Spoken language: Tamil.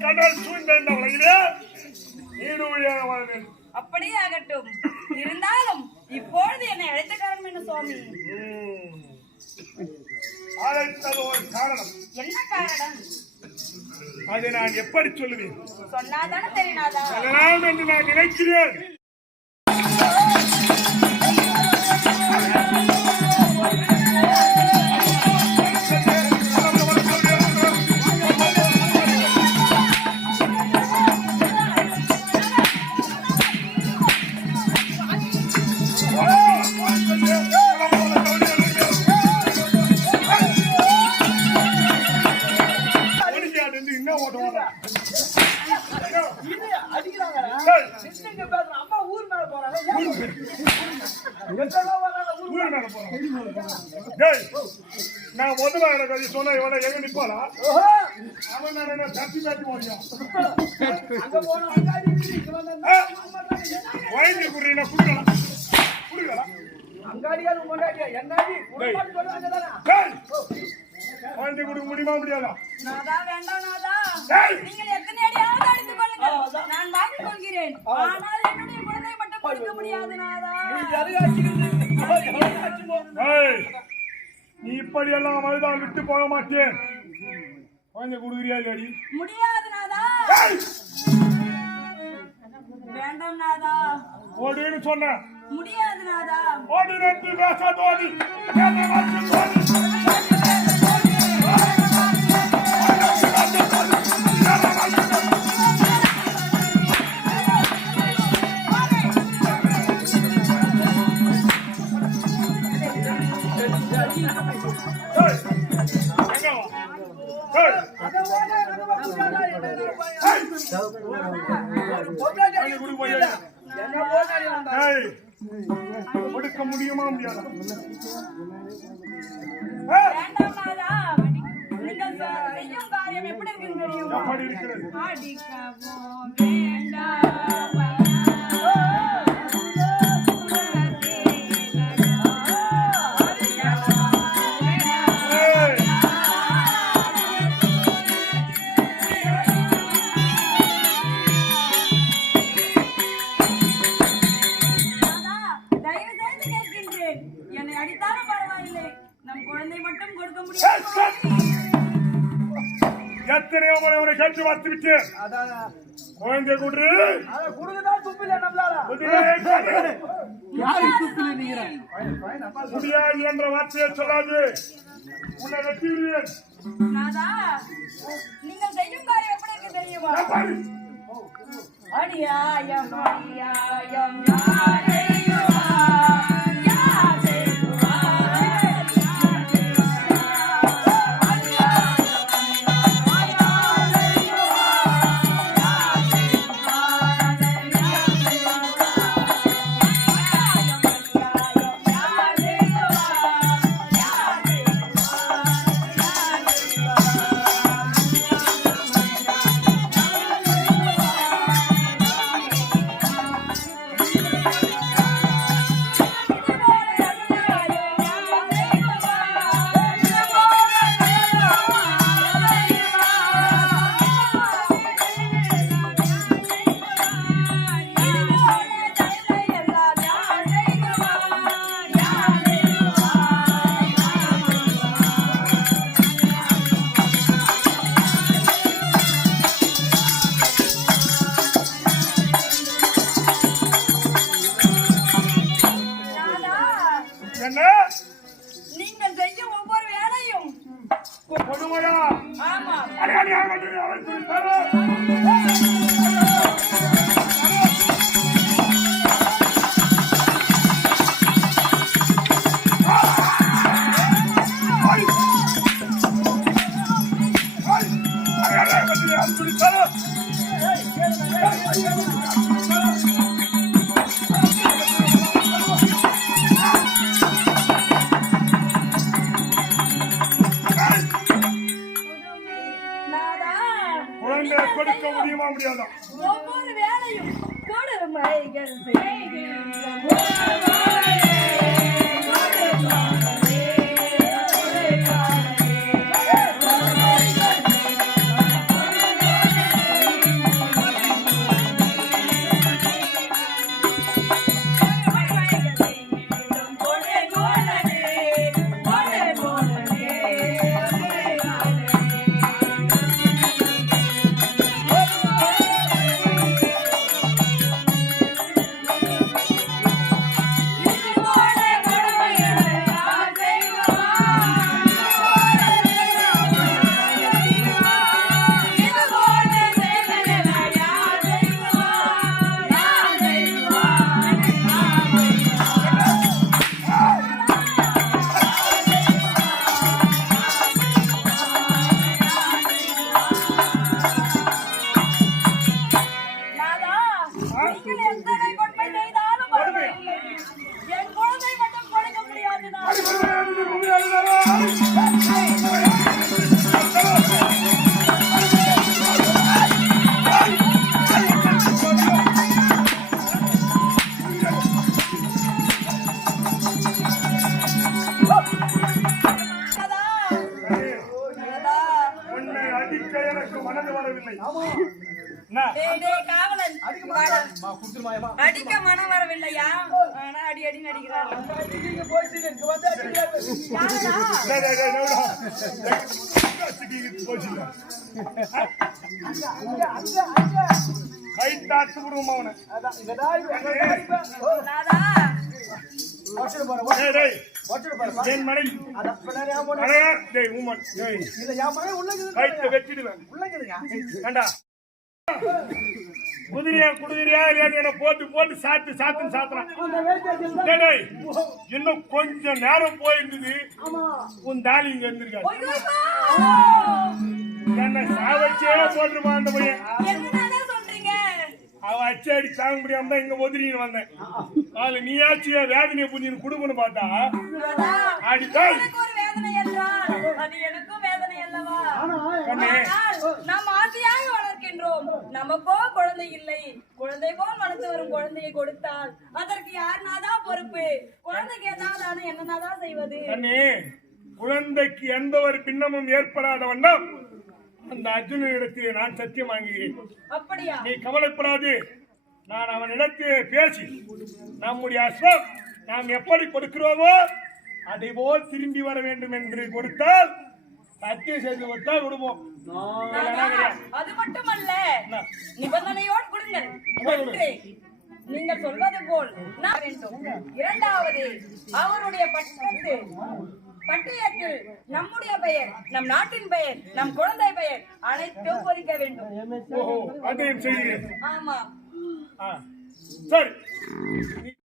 கடல் சூழ்ந்த உலகிலே நீடுழியாக வாழ வேண்டும் அப்படியே ஆகட்டும் இருந்தாலும் இப்பொழுது என்னை அழைத்த காரணம் என்ன சுவாமி. ம். அழைத்தது ஒரு காரணம். என்ன காரணம்? அதை நான் எப்படி சொல்லுவேன்? சொன்னாதானே தெரியாதா என்று நான் நினைக்கிறேன். முதல்ல எனக்கு அது சொன்ன இவனை எங்க நிப்பாளா அவன் நான் தட்டி தட்டி. என்னங்க? வாங்கி குடுறீங்க குடுக்கலாம் குடுக்கலாம் வாங்கி கொடுக்க முடியுமா முடியாதா நான் வாங்கிக் கொள்கிறேன் ஆனால் என்னுடைய குழந்தை மட்டும் கொடுக்க முடியாது நாதா நீ இப்படி எல்லாம் மருதான் விட்டு போக மாட்டேன். வாங்கி கொடுக்குறியா இல்லடி முடியாது நாதா. வேண்டாம் நாதா. ஓடுன்னு சொன்னேன் முடியாது நாதா. ஓடி ரெண்டு பேசாத ஓடி என்ன மாற்றி கொடுக்க முடியுமா முடியாதா? எப்படி இருக்கிறது முதலே கேட்டு. யாரு துப்பில நீங்க? முடியாது என்ற வார்த்தையை சொல்லாது. உன்னை வெட்டி விடுவேன் நாதா நீங்கள் செய்யும் காரியம் எப்படி இருக்கு தெரியுமா? எப்படி? அடியாயம் அடியாயம் யாரையுவா கொடுமையா ஆமா. அடி, அடி, அடி, அவன் அடிக்க வரவில்லையா ஆனா அடி அடி நடிக்கிறார் கை தாத்து விடுவோம் அவனை டேய், உள்ள வெட்டிடுவேன் குதிரையா குதிரையா என்ன போட்டு போட்டு சாத்து சாத்துன்னு சாத்துறான். இன்னும் கொஞ்சம் நேரம் போயிருந்தது. உன் தாலி இங்க ஐயோ. என்ன சாவச்சே போட்டுருமா அந்த பையன். என்னடா சொல்றீங்க? அவன் அச்சு அடி தாங்க முடியாம தான் இங்க ஒதுரின்னு வந்தேன். அதுல நீயாச்சும் என் வேதனையை புரிஞ்சுன்னு கொடுக்கணும் பார்த்தா ஒரு வேதனை என்றால் அது எனக்கும் வேதனை அல்லவா? வளர்க்கின்றோம் நமக்கோ குழந்தை இல்லை. குழந்தை போல் வளர்த்து வரும் குழந்தையை கொடுத்தால் அதற்கு யார் நாதான் பொறுப்பு? குழந்தைக்கு ஏதாவது ஆனா என்ன நாதான் செய்வது? குழந்தைக்கு எந்த ஒரு பின்னமும் ஏற்படாத வண்ணம் அந்த அர்ஜுனனிடத்திலே நான் சத்தியம் வாங்குகிறேன். அப்படியா? நீ கவலைப்படாது. நான் அவனிடத்தில் பேசி நம்முடைய அஸ்வம் நாம் எப்படி கொடுக்கிறோமோ அதை போல் திரும்பி வர வேண்டும் என்று கொடுத்தால் சத்தியம் செய்து கொடுத்தால் விடுவோம் இல்லைன்னா கிடையாது. அது மட்டுமல்ல என்ன? நிபந்தனையோடு கொடுங்கள் ஒன்று நீங்கள் சொல்வது போல் நான் வேண்டும் இரண்டாவது அவருடைய பட்டத்து பட்டயத்தில் நம்முடைய பெயர் நம் நாட்டின் பெயர் நம் குழந்தை பெயர் அனைத்தும் பொறிக்க வேண்டும். ஆமா. சரி.